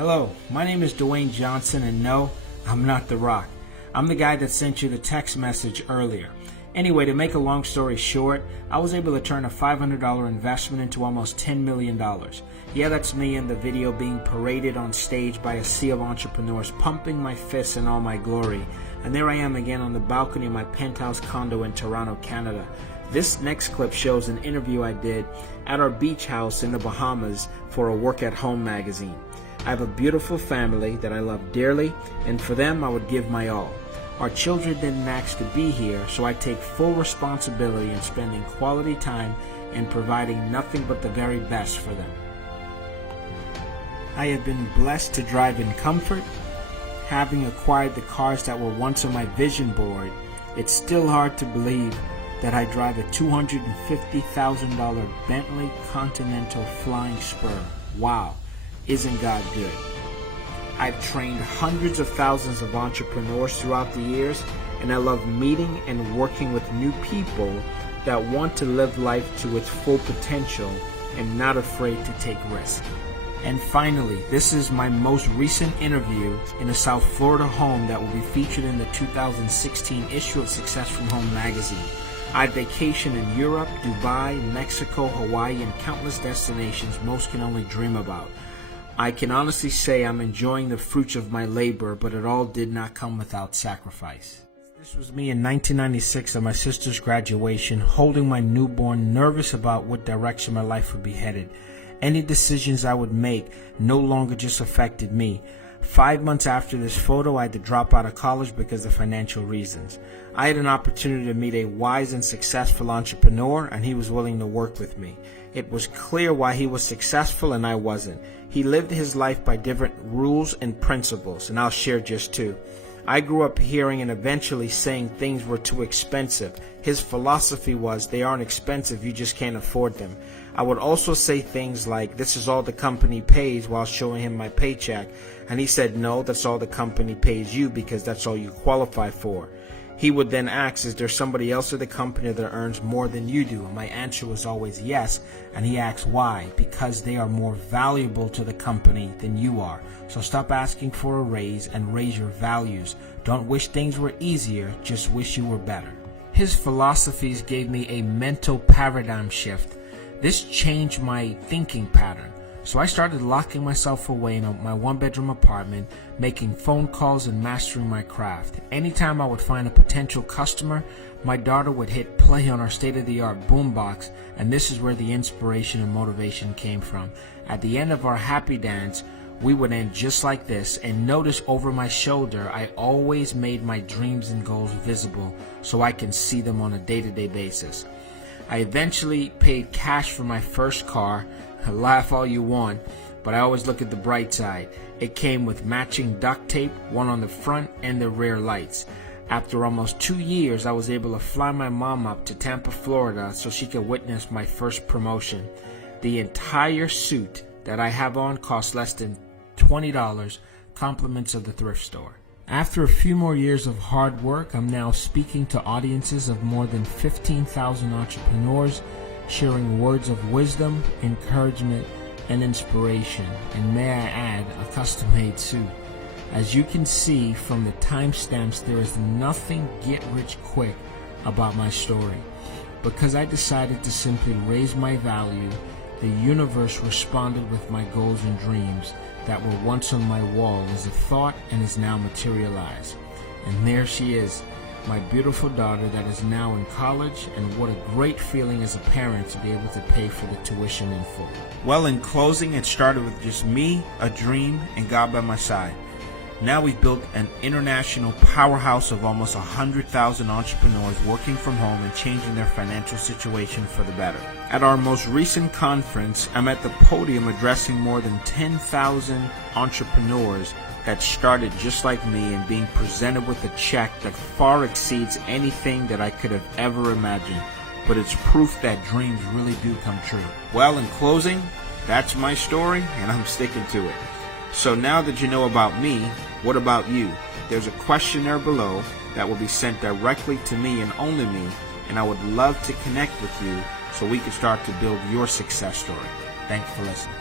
Hello, my name is Dwayne Johnson, and no, I'm not The Rock. I'm the guy that sent you the text message earlier. Anyway, to make a long story short, I was able to turn a $500 investment into almost $10 million. Yeah, that's me in the video being paraded on stage by a sea of entrepreneurs, pumping my fists in all my glory. And there I am again on the balcony of my penthouse condo in Toronto, Canada. This next clip shows an interview I did at our beach house in the Bahamas for a Work at Home magazine. I have a beautiful family that I love dearly, and for them I would give my all. Our children didn't ask to be here, so I take full responsibility in spending quality time and providing nothing but the very best for them. I have been blessed to drive in comfort. Having acquired the cars that were once on my vision board, it's still hard to believe that I drive a $250,000 Bentley Continental Flying Spur. Wow, isn't God good? I've trained hundreds of thousands of entrepreneurs throughout the years, and I love meeting and working with new people that want to live life to its full potential and not afraid to take risks. And finally, this is my most recent interview in a South Florida home that will be featured in the 2016 issue of Success from Home magazine. I vacation in Europe, Dubai, Mexico, Hawaii, and countless destinations most can only dream about. I can honestly say I'm enjoying the fruits of my labor, but it all did not come without sacrifice. This was me in 1996 at my sister's graduation, holding my newborn, nervous about what direction my life would be headed. Any decisions I would make no longer just affected me. 5 months after this photo, I had to drop out of college because of financial reasons. I had an opportunity to meet a wise and successful entrepreneur, and he was willing to work with me. It was clear why he was successful and I wasn't. He lived his life by different rules and principles, and I'll share just two. I grew up hearing and eventually saying things were too expensive. His philosophy was, they aren't expensive, you just can't afford them. I would also say things like, this is all the company pays, while showing him my paycheck. And he said, no, that's all the company pays you because that's all you qualify for. He would then ask, is there somebody else at the company that earns more than you do? And my answer was always yes. And he asked why? Because they are more valuable to the company than you are. So stop asking for a raise and raise your values. Don't wish things were easier, just wish you were better. His philosophies gave me a mental paradigm shift. This changed my thinking pattern. So I started locking myself away in my one-bedroom apartment, making phone calls and mastering my craft. Anytime I would find a potential customer, my daughter would hit play on our state-of-the-art boombox, and this is where the inspiration and motivation came from. At the end of our happy dance, we would end just like this, and notice over my shoulder, I always made my dreams and goals visible so I can see them on a day-to-day basis. I eventually paid cash for my first car. Laugh all you want, but I always look at the bright side. It came with matching duct tape, one on the front and the rear lights. After almost 2 years, I was able to fly my mom up to Tampa, Florida so she could witness my first promotion. The entire suit that I have on cost less than $20, compliments of the thrift store. After a few more years of hard work, I'm now speaking to audiences of more than 15,000 entrepreneurs, sharing words of wisdom, encouragement, and inspiration, and may I add, a custom-made suit. As you can see from the timestamps, there is nothing get-rich-quick about my story. Because I decided to simply raise my value, the universe responded with my goals and dreams that were once on my wall as a thought and is now materialized. And there she is, my beautiful daughter that is now in college, and what a great feeling as a parent to be able to pay for the tuition in full. Well, in closing, it started with just me, a dream, and God by my side. Now we've built an international powerhouse of almost 100,000 entrepreneurs working from home and changing their financial situation for the better. At our most recent conference, I'm at the podium addressing more than 10,000 entrepreneurs that started just like me and being presented with a check that far exceeds anything that I could have ever imagined. But it's proof that dreams really do come true. Well, in closing, that's my story and I'm sticking to it. So now that you know about me, what about you? There's a questionnaire below that will be sent directly to me and only me, and I would love to connect with you so we can start to build your success story. Thanks for listening.